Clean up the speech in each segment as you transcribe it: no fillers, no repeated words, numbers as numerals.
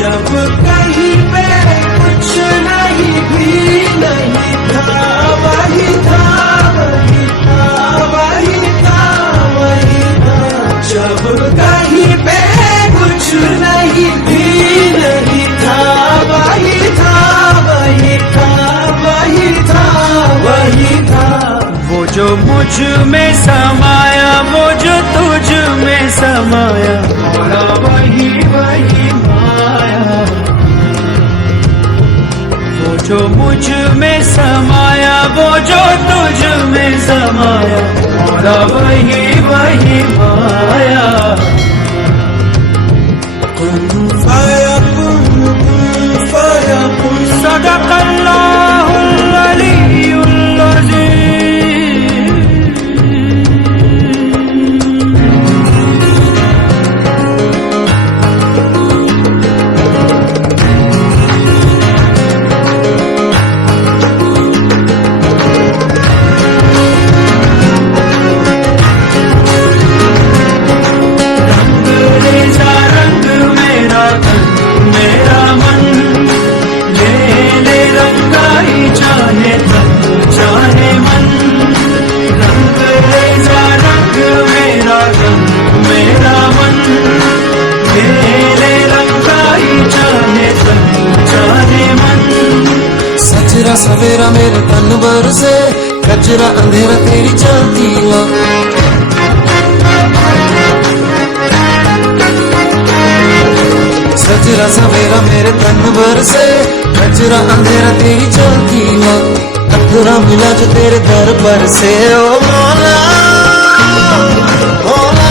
जब कहीं पे कुछ नहीं भी नहीं था, वही था वही था वही था वही था। जब कहीं पे कुछ नहीं भी नहीं था, वही था वही था वही था वही था। वो जो मुझ में समाया, वो जो तुझ में समाया, बोला वही वही माया। वो जो मुझ में समाया, वो जो तुझ में समाया, बोला वही वही माया। सदक़ल्लाहुल अलीयुल अज़ीम। सजरा सवेरा मेरे तन भर से, कजरा अंधेरा तेरी चलती हुआ। सजरा सवेरा मेरे तन भर से, कजरा अंधेरा तेरी चलती हुआ। अधूरा मिला जो तेरे दर पर से, ओ मौला मौला।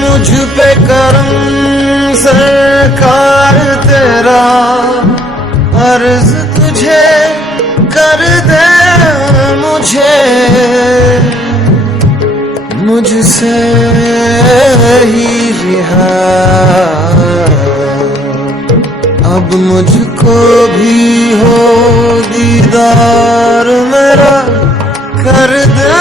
मुझ पे करम सरकार तेरा, अर्ज तुझे कर दे मुझे, मुझसे ही रिहा। अब मुझको भी हो दीदार मेरा, कर दे